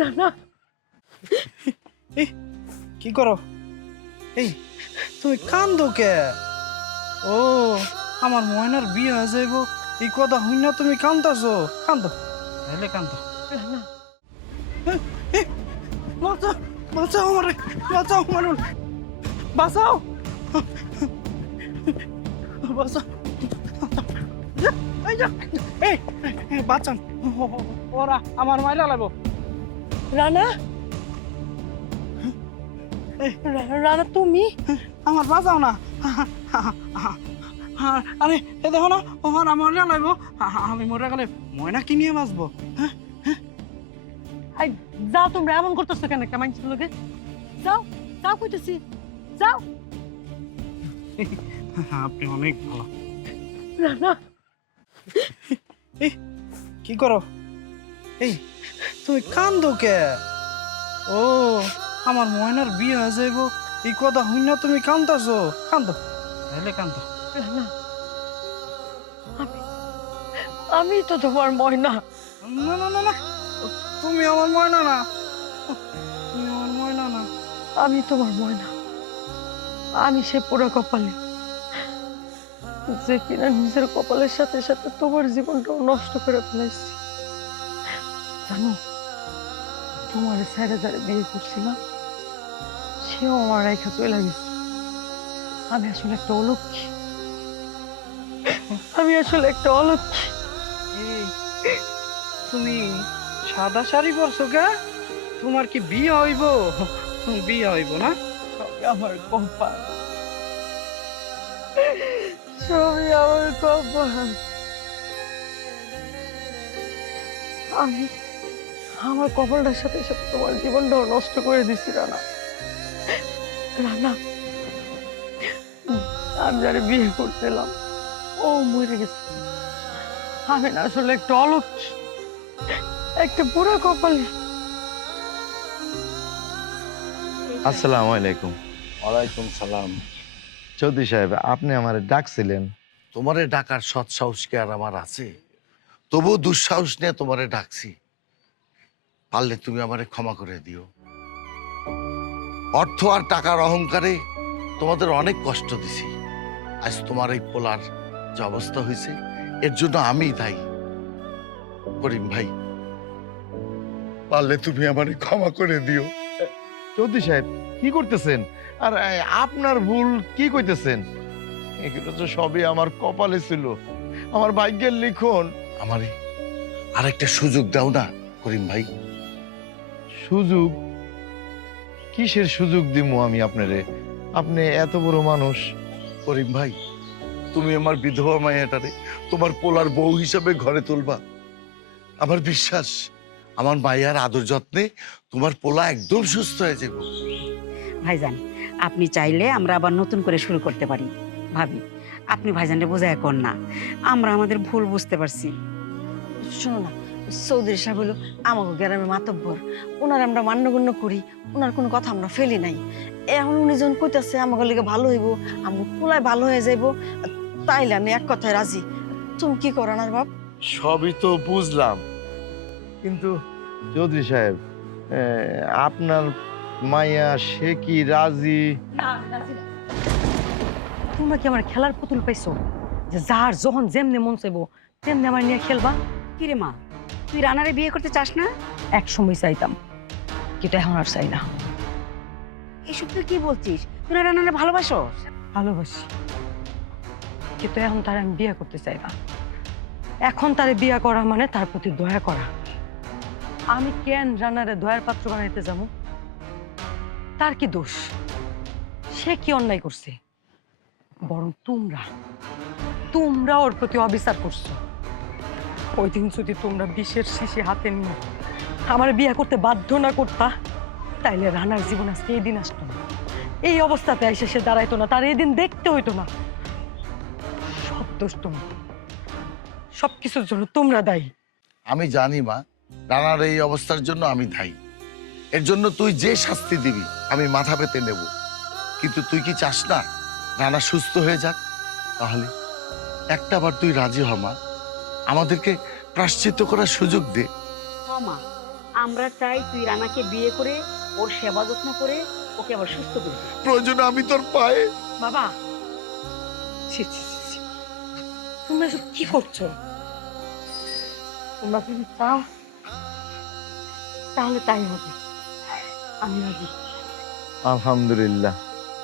রানা, এই কি করো? এই তুমি কান্দো কে? ও, আমার ময়নার বিয়ে হয়ে যাইব এই কথা হই না, তুমি কান্দাছো? কান্দো, তাহলে কান্দো। রানা, বাঁচাও, বাঁচাও আমারে, বাঁচাও আমার, বাঁচাও, বাঁচাও, এই যা, এই বাঁচান, ওরা আমার মাইরা লাগবো। রানা, রানা তুমি? আমার বাঁচাও না। আরে এ দেখো না, ওখানে আমার লাগবো, আমি মরে গেলে ময়না কি নিয়ে বাঁচবো? আই যাও, তোমরা এমন করতেছো কেন? একটা মানুষের লোকে যাও, যাও কইতেছি, যাও। আপনি অনেক ভালো। রানা, এই কি করো? এই তুমি কান্দো কে? ও, আমার ময়নার বিয়ে হয়ে যাইব এই কথা হই না, তুমি কান্দাছো? কান্দো, তাহলে কান্দো। রানা, আমি তো তোমার ময়না। না না না না, তুমি আমার ময়না না, তুমি আমার ময়না না। আমি তোমার ময়না। আমি সে পোড়া কপালে, যে কিনা নিজের কপালের সাথে সাথে তোমার জীবনটাও নষ্ট করে ফেলাইছি। জানো, তোমার ছেড়ে যারা বিয়ে করছি না, সেও আমার রেখা চলে গেছে। আমি আসলে একটা অলক্ষী, আমি আসলে একটা অলক্ষী। এই তুমি সাদা শাড়ি পরছো কে? তোমার কি বিয়ে হইব? বিয়ে হইব না? সবই আমার কপাল, সবই আমার কপাল। আমি আমার কপালটার সাথে সাথে তোমার জীবনটাও নষ্ট করে দিছি রানা। রানা, আমি যারা বিয়ে করতেলাম ও মরে গেছে। আমি না আসলে একটা অলক্ষী, একটা বুড়া কপাল। আসসালামু আলাইকুম। ওয়ালাইকুম সালাম। চৌধুরী সাহেব, আপনি আমারে ডাকছিলেন? তোমারে ডাকার সৎ সাহস কি আর আমার আছে? তবু দুঃসাহস নিয়ে তোমারে ডাকছি। পারলে তুমি আমারে ক্ষমা করে দিও। অর্থ আর টাকার অহংকারে তোমাদের অনেক কষ্ট দিছি। আজ তোমার এই পোলার যে অবস্থা হয়েছে, এর জন্য আমিই দায়ী। করিম ভাই, পারলে তুমি আমারে ক্ষমা করে দিও। চৌধুরী সাহেব, কি করতেছেন? আর আপনার ভুল কি কইতেছেন? এগুলো তো সবই আমার কপালে ছিল, আমার ভাগ্যের লিখন। আমারে আরেকটা সুযোগ দাও না করিম ভাই। সুযোগ? কিসের সুযোগ দিমু আমি আপনারে? আপনি এত বড় মানুষ। করিম ভাই, তুমি আমার বিধবা মায়াটারে তোমার পোলার বউ হিসাবে ঘরে তুলবা। আমার বিশ্বাস, আমার মায়ার আদর যত্নে তোমার পোলা একদম সুস্থ হয়ে যাবে। ভাইজান, আপনি চাইলে আমরা আবার নতুন করে শুরু করতে পারি। ভাবি, আপনি ভাইজানকে বোঝায় কর না, আমরা আমাদের ভুল বুঝতে পারছি। শোনো না, চৌধুরী সাহেব হলো আমাকে গ্রামের মাতব্বর, ওনার আমরা মান্যগণ্য করি, ওনার কোনো কথা আমরা ফেলি নাই। এখন উনি যখন কইতাছে আমাকে লেগে ভালো হইব, আমার পোলায় ভালো হয়ে যাইব, তাইলে আমি এক কথায় রাজি। তুমি কি করো না বাপ? সবই তো বুঝলাম, কিন্তু চৌধুরী সাহেব, আপনার মাইয়া সে কি রাজি? তোমরা কি আমার খেলার পুতুল পাইছো, যে যার যখন যেমনে মন চাইবো তেমনি আমার নিয়ে খেলবা? কিরে মা, তুই রানারে বিয়ে করতে চাস না? এক সময় চাইতাম, কিন্তু এখন আর চাই না। এসব তুই কি বলছিস? তুই না রানারে ভালোবাসো? ভালোবাসি, কিন্তু এখন তার আমি বিয়ে করতে চাই না। এখন তারে বিয়ে করা মানে তার প্রতি দয়া করা। আমি কেন রানারে দয়ার পাত্র বানাইতে যাবো? তার কি দোষ? সে কি অন্যায় করছে? বরং তোমরা ওর প্রতি অবিচার করছো। ওই দিন যদি তোমরা বিষের শিশি হাতে নিয়ে আমার বিয়ে করতে বাধ্য না করতা, তাইলে রানার জীবন আজকে এই দিন আসতো না, এই অবস্থাতে এসে সে দাঁড়াইতো না, তার এই দিন দেখতে হইতো না। সব দোষ তোমার, সবকিছুর জন্য তোমরা দায়ী। আমি জানি মা, রানার এই অবস্থার জন্য আমি দায়ী। এর জন্য তুই যে শাস্তি দিবি আমি মাথা পেতে নেব। কিন্তু তুই কি চাস না রানা সুস্থ হয়ে যাক? তাহলে একটা বার তুই রাজি হ মা, আমাদেরকে প্রায়শ্চিত্ত করার সুযোগ দে। মা, আমরা চাই তুই রানাকে বিয়ে করে ওর সেবা যত্ন করে ওকে আবার সুস্থ করে দিস। প্রয়োজনে আমি তোর পায়ে। বাবা, ছি ছি ছি ছি। তোমরা এসব কি করছো? তোমরা যদি চাও তাহলে তাই হবে, আমি রাজি। আলহামদুলিল্লাহ,